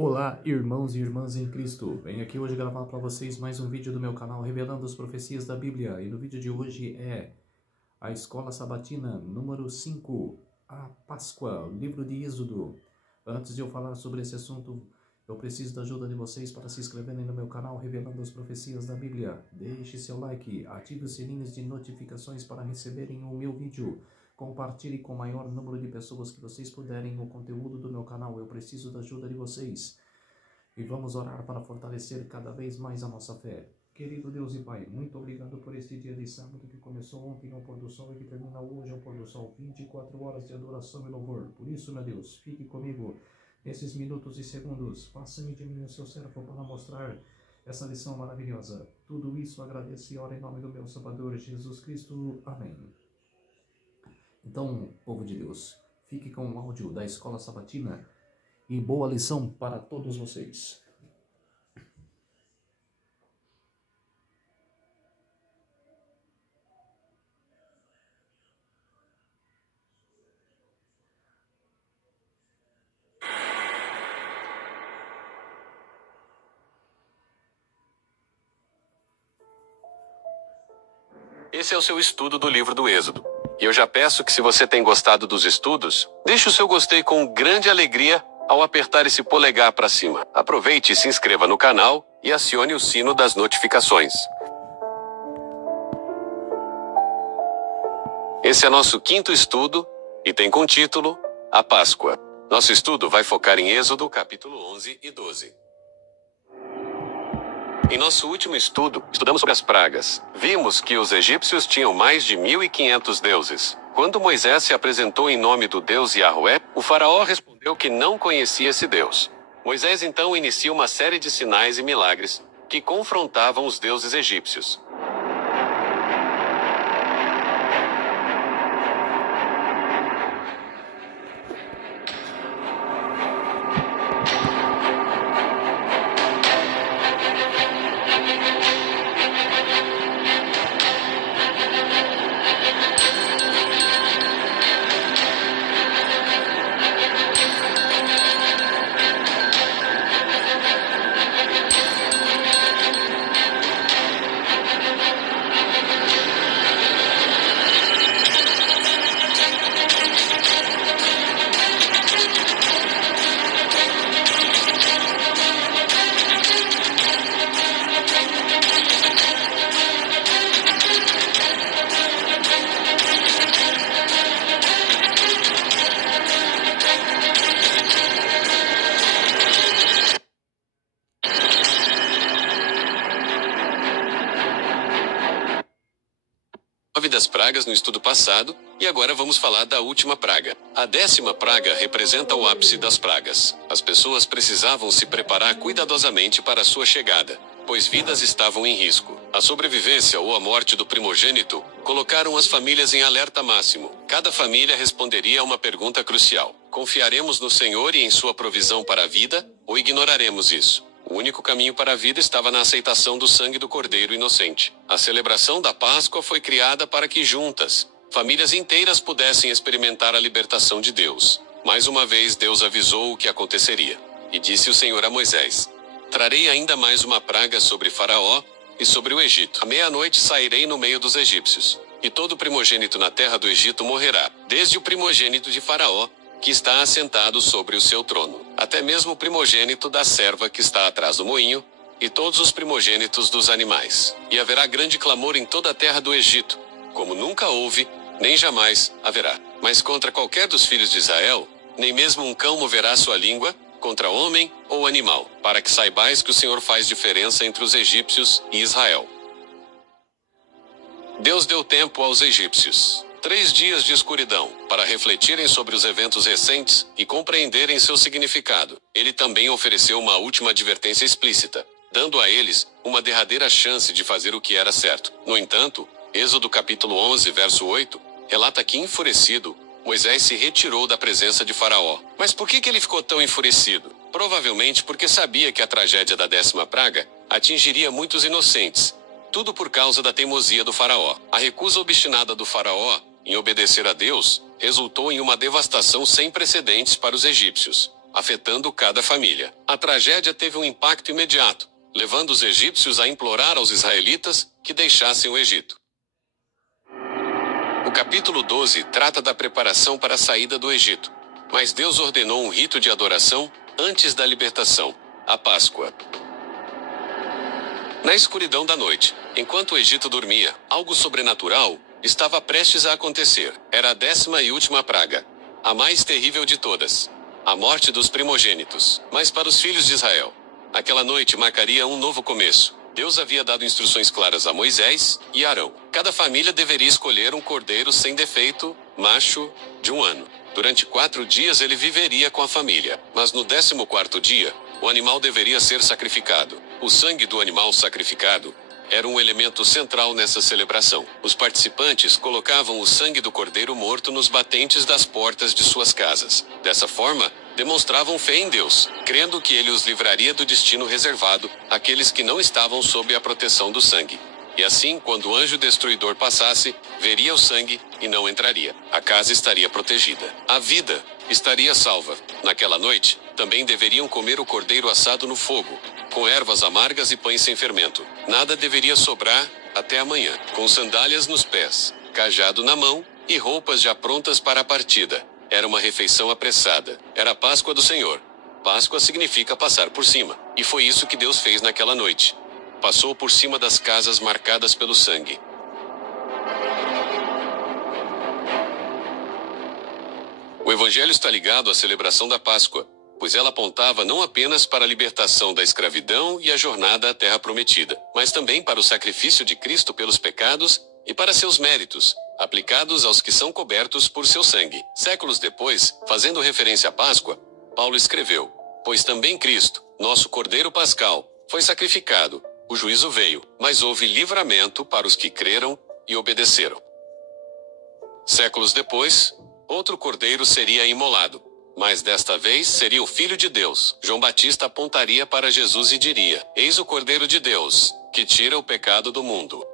Olá, irmãos e irmãs em Cristo. Venho aqui hoje gravar para vocês mais um vídeo do meu canal revelando as profecias da Bíblia. E no vídeo de hoje é a Escola Sabatina número 5, a Páscoa, o livro de Êxodo. Antes de eu falar sobre esse assunto, eu preciso da ajuda de vocês para se inscreverem no meu canal revelando as profecias da Bíblia. Deixe seu like, ative os sininhos de notificações para receberem o meu vídeo. Compartilhe com o maior número de pessoas que vocês puderem o conteúdo do meu canal. Eu preciso da ajuda de vocês. E vamos orar para fortalecer cada vez mais a nossa fé. Querido Deus e Pai, muito obrigado por este dia de sábado que começou ontem ao pôr do sol e que termina hoje ao pôr do sol. 24 horas de adoração e louvor. Por isso, meu Deus, fique comigo nesses minutos e segundos. Faça-me de mim o seu servo para mostrar essa lição maravilhosa. Tudo isso agradeço e oro em nome do meu Salvador Jesus Cristo. Amém. Então, povo de Deus, fique com o áudio da Escola Sabatina e boa lição para todos vocês. Esse é o seu estudo do livro do Êxodo. E eu já peço que, se você tem gostado dos estudos, deixe o seu gostei com grande alegria ao apertar esse polegar para cima. Aproveite e se inscreva no canal e acione o sino das notificações. Esse é nosso quinto estudo e tem como título A Páscoa. Nosso estudo vai focar em Êxodo capítulo 11 e 12. Em nosso último estudo, estudamos sobre as pragas. Vimos que os egípcios tinham mais de 1.500 deuses. Quando Moisés se apresentou em nome do Deus Yahvé, o faraó respondeu que não conhecia esse Deus. Moisés então inicia uma série de sinais e milagres que confrontavam os deuses egípcios. Das pragas no estudo passado, e agora vamos falar da última praga. A 10ª praga representa o ápice das pragas. As pessoas precisavam se preparar cuidadosamente para a sua chegada, pois vidas estavam em risco. A sobrevivência ou a morte do primogênito colocaram as famílias em alerta máximo. Cada família responderia a uma pergunta crucial: confiaremos no Senhor e em sua provisão para a vida, ou ignoraremos isso? O único caminho para a vida estava na aceitação do sangue do Cordeiro inocente. A celebração da Páscoa foi criada para que juntas, famílias inteiras pudessem experimentar a libertação de Deus. Mais uma vez Deus avisou o que aconteceria. E disse o Senhor a Moisés: trarei ainda mais uma praga sobre Faraó e sobre o Egito. À meia-noite sairei no meio dos egípcios, e todo primogênito na terra do Egito morrerá, desde o primogênito de Faraó, que está assentado sobre o seu trono, até mesmo o primogênito da serva que está atrás do moinho, e todos os primogênitos dos animais. E haverá grande clamor em toda a terra do Egito, como nunca houve, nem jamais haverá. Mas contra qualquer dos filhos de Israel, nem mesmo um cão moverá sua língua, contra homem ou animal, para que saibais que o Senhor faz diferença entre os egípcios e Israel. Deus deu tempo aos egípcios, 3 dias de escuridão, para refletirem sobre os eventos recentes e compreenderem seu significado. Ele também ofereceu uma última advertência explícita, dando a eles uma derradeira chance de fazer o que era certo. No entanto, Êxodo capítulo 11, verso 8, relata que, enfurecido, Moisés se retirou da presença de Faraó. Mas por que ele ficou tão enfurecido? Provavelmente porque sabia que a tragédia da 10ª praga atingiria muitos inocentes. Tudo por causa da teimosia do faraó. A recusa obstinada do faraó em obedecer a Deus resultou em uma devastação sem precedentes para os egípcios. afetando cada família. A tragédia teve um impacto imediato, levando os egípcios a implorar aos israelitas que deixassem o Egito. O capítulo 12 trata da preparação para a saída do Egito, mas Deus ordenou um rito de adoração antes da libertação, a Páscoa. Na escuridão da noite, enquanto o Egito dormia, algo sobrenatural estava prestes a acontecer. Era a 10ª e última praga, a mais terrível de todas, a morte dos primogênitos. Mas para os filhos de Israel, aquela noite marcaria um novo começo. Deus havia dado instruções claras a Moisés e Arão. Cada família deveria escolher um cordeiro sem defeito, macho, de 1 ano. Durante 4 dias ele viveria com a família, mas no 14º dia, o animal deveria ser sacrificado. O sangue do animal sacrificado era um elemento central nessa celebração. Os participantes colocavam o sangue do cordeiro morto nos batentes das portas de suas casas. Dessa forma, demonstravam fé em Deus, crendo que ele os livraria do destino reservado àqueles que não estavam sob a proteção do sangue. E assim, quando o anjo destruidor passasse, veria o sangue e não entraria. A casa estaria protegida. A vida estaria salva. Naquela noite, também deveriam comer o cordeiro assado no fogo, com ervas amargas e pães sem fermento. Nada deveria sobrar até amanhã. Com sandálias nos pés, cajado na mão e roupas já prontas para a partida. Era uma refeição apressada. Era a Páscoa do Senhor. Páscoa significa passar por cima. E foi isso que Deus fez naquela noite. Passou por cima das casas marcadas pelo sangue. O Evangelho está ligado à celebração da Páscoa, pois ela apontava não apenas para a libertação da escravidão e a jornada à Terra Prometida, mas também para o sacrifício de Cristo pelos pecados e para seus méritos, aplicados aos que são cobertos por seu sangue. Séculos depois, fazendo referência à Páscoa, Paulo escreveu: pois também Cristo, nosso Cordeiro Pascal, foi sacrificado. O juízo veio, mas houve livramento para os que creram e obedeceram. Séculos depois, outro cordeiro seria imolado, mas desta vez seria o Filho de Deus. João Batista apontaria para Jesus e diria: eis o Cordeiro de Deus, que tira o pecado do mundo.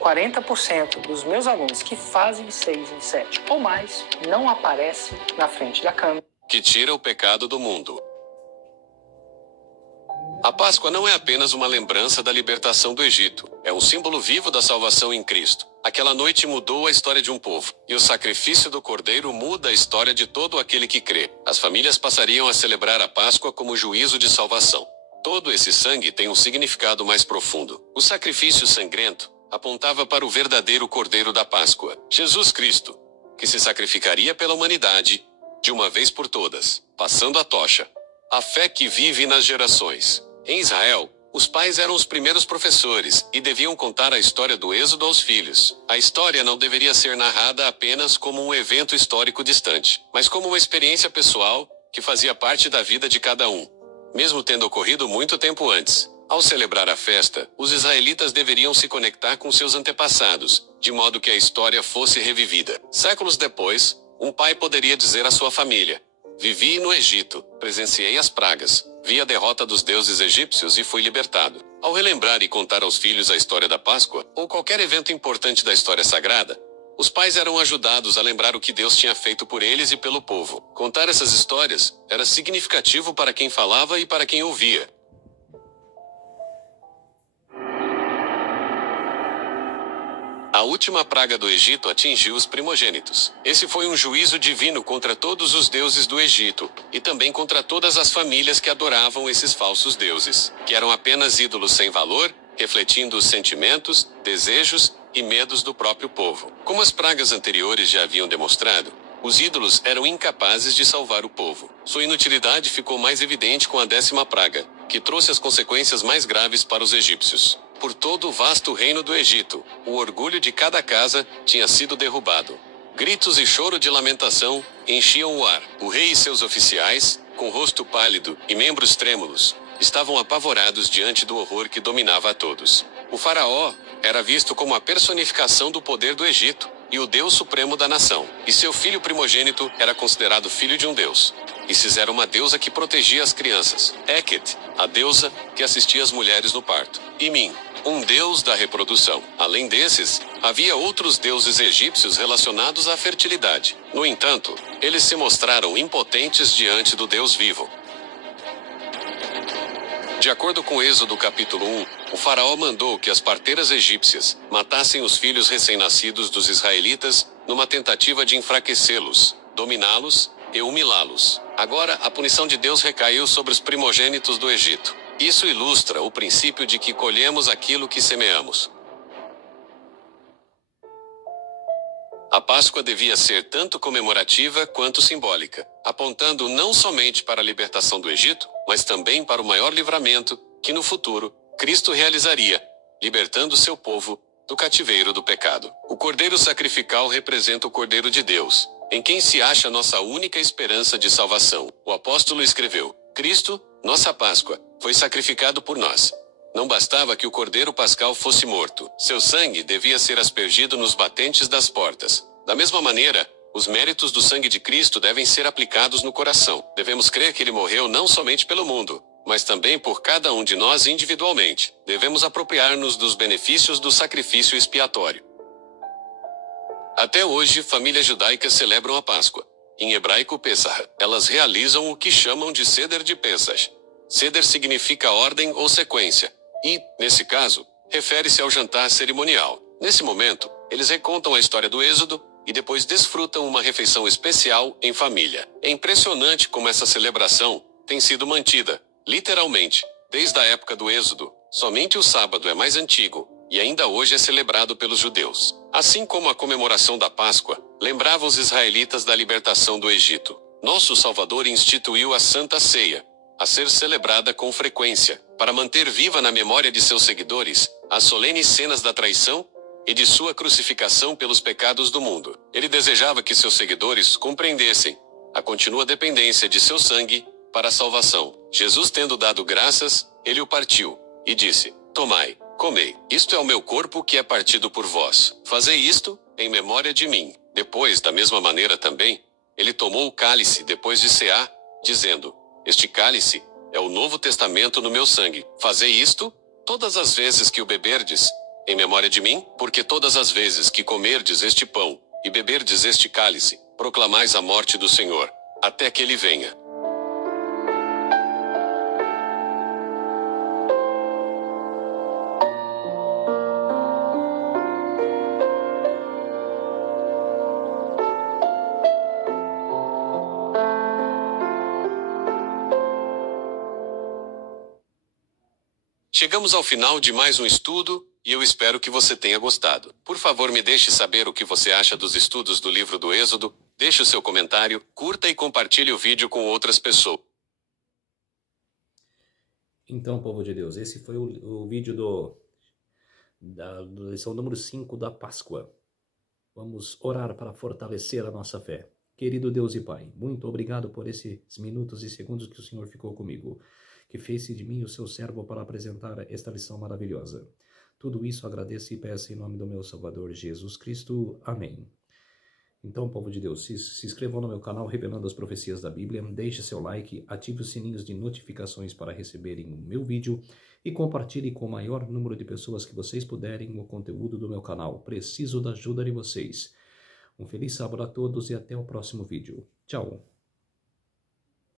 40% dos meus alunos que fazem 6 em 7 ou mais não aparecem na frente da câmera. Que tira o pecado do mundo. A Páscoa não é apenas uma lembrança da libertação do Egito, é um símbolo vivo da salvação em Cristo. Aquela noite mudou a história de um povo, e o sacrifício do Cordeiro muda a história de todo aquele que crê. As famílias passariam a celebrar a Páscoa como juízo de salvação. Todo esse sangue tem um significado mais profundo. O sacrifício sangrento apontava para o verdadeiro Cordeiro da Páscoa, Jesus Cristo, que se sacrificaria pela humanidade, de uma vez por todas, passando a tocha. A fé que vive nas gerações. Em Israel, os pais eram os primeiros professores e deviam contar a história do Êxodo aos filhos. A história não deveria ser narrada apenas como um evento histórico distante, mas como uma experiência pessoal que fazia parte da vida de cada um, mesmo tendo ocorrido muito tempo antes. Ao celebrar a festa, os israelitas deveriam se conectar com seus antepassados, de modo que a história fosse revivida. Séculos depois, um pai poderia dizer à sua família: vivi no Egito, presenciei as pragas, vi a derrota dos deuses egípcios e fui libertado. Ao relembrar e contar aos filhos a história da Páscoa, ou qualquer evento importante da história sagrada, os pais eram ajudados a lembrar o que Deus tinha feito por eles e pelo povo. Contar essas histórias era significativo para quem falava e para quem ouvia. A última praga do Egito atingiu os primogênitos. Esse foi um juízo divino contra todos os deuses do Egito, e também contra todas as famílias que adoravam esses falsos deuses, que eram apenas ídolos sem valor, refletindo os sentimentos, desejos e medos do próprio povo. Como as pragas anteriores já haviam demonstrado, os ídolos eram incapazes de salvar o povo. Sua inutilidade ficou mais evidente com a 10ª praga, que trouxe as consequências mais graves para os egípcios. Por todo o vasto reino do Egito, o orgulho de cada casa tinha sido derrubado. Gritos e choro de lamentação enchiam o ar. O rei e seus oficiais, com rosto pálido e membros trêmulos, estavam apavorados diante do horror que dominava a todos. O faraó era visto como a personificação do poder do Egito e o Deus supremo da nação. E seu filho primogênito era considerado filho de um deus. E fizeram uma deusa que protegia as crianças. Heket, a deusa que assistia as mulheres no parto. E Min, um deus da reprodução. Além desses, Havia outros deuses egípcios relacionados à fertilidade. No entanto, eles se mostraram impotentes diante do Deus vivo. De acordo com Êxodo capítulo 1, o faraó mandou que as parteiras egípcias matassem os filhos recém-nascidos dos israelitas numa tentativa de enfraquecê-los, dominá-los e humilhá-los. Agora, a punição de Deus recaiu sobre os primogênitos do Egito. Isso ilustra o princípio de que colhemos aquilo que semeamos. A Páscoa devia ser tanto comemorativa quanto simbólica, apontando não somente para a libertação do Egito, mas também para o maior livramento que no futuro Cristo realizaria, libertando seu povo do cativeiro do pecado. O Cordeiro sacrificial representa o Cordeiro de Deus, em quem se acha nossa única esperança de salvação. O apóstolo escreveu: Cristo, nossa Páscoa, foi sacrificado por nós. Não bastava que o Cordeiro Pascal fosse morto. Seu sangue devia ser aspergido nos batentes das portas. Da mesma maneira, os méritos do sangue de Cristo devem ser aplicados no coração. Devemos crer que ele morreu não somente pelo mundo, mas também por cada um de nós individualmente. Devemos apropriar-nos dos benefícios do sacrifício expiatório. Até hoje, famílias judaicas celebram a Páscoa. Em hebraico, Pesach. Elas realizam o que chamam de Seder de Pesach. Seder significa ordem ou sequência. E, nesse caso, refere-se ao jantar cerimonial. Nesse momento, eles recontam a história do Êxodo e depois desfrutam uma refeição especial em família. É impressionante como essa celebração tem sido mantida, literalmente, desde a época do Êxodo. Somente o sábado é mais antigo e ainda hoje é celebrado pelos judeus. Assim como a comemoração da Páscoa lembrava os israelitas da libertação do Egito, nosso Salvador instituiu a Santa Ceia, a ser celebrada com frequência, para manter viva na memória de seus seguidores as solenes cenas da traição e de sua crucificação pelos pecados do mundo. Ele desejava que seus seguidores compreendessem a contínua dependência de seu sangue para a salvação. Jesus, tendo dado graças, ele o partiu e disse: Tomai, comei, isto é o meu corpo que é partido por vós. Fazei isto em memória de mim. Depois, da mesma maneira também, ele tomou o cálice depois de cear, dizendo: Este cálice é o Novo Testamento no meu sangue. Fazei isto todas as vezes que o beberdes, em memória de mim, porque todas as vezes que comerdes este pão e beberdes este cálice, proclamais a morte do Senhor, até que ele venha. Chegamos ao final de mais um estudo, e eu espero que você tenha gostado. Por favor, me deixe saber o que você acha dos estudos do livro do Êxodo, deixe o seu comentário, curta e compartilhe o vídeo com outras pessoas. Então, povo de Deus, esse foi o vídeo da lição número 5 da Páscoa. Vamos orar para fortalecer a nossa fé. Querido Deus e Pai, muito obrigado por esses minutos e segundos que o Senhor ficou comigo, que fez de mim o seu servo para apresentar esta lição maravilhosa. Tudo isso agradeço e peço em nome do meu Salvador Jesus Cristo. Amém. Então, povo de Deus, se inscrevam no meu canal Revelando as Profecias da Bíblia, deixe seu like, ative os sininhos de notificações para receberem o meu vídeo e compartilhe com o maior número de pessoas que vocês puderem o conteúdo do meu canal. Preciso da ajuda de vocês. Um feliz sábado a todos e até o próximo vídeo. Tchau!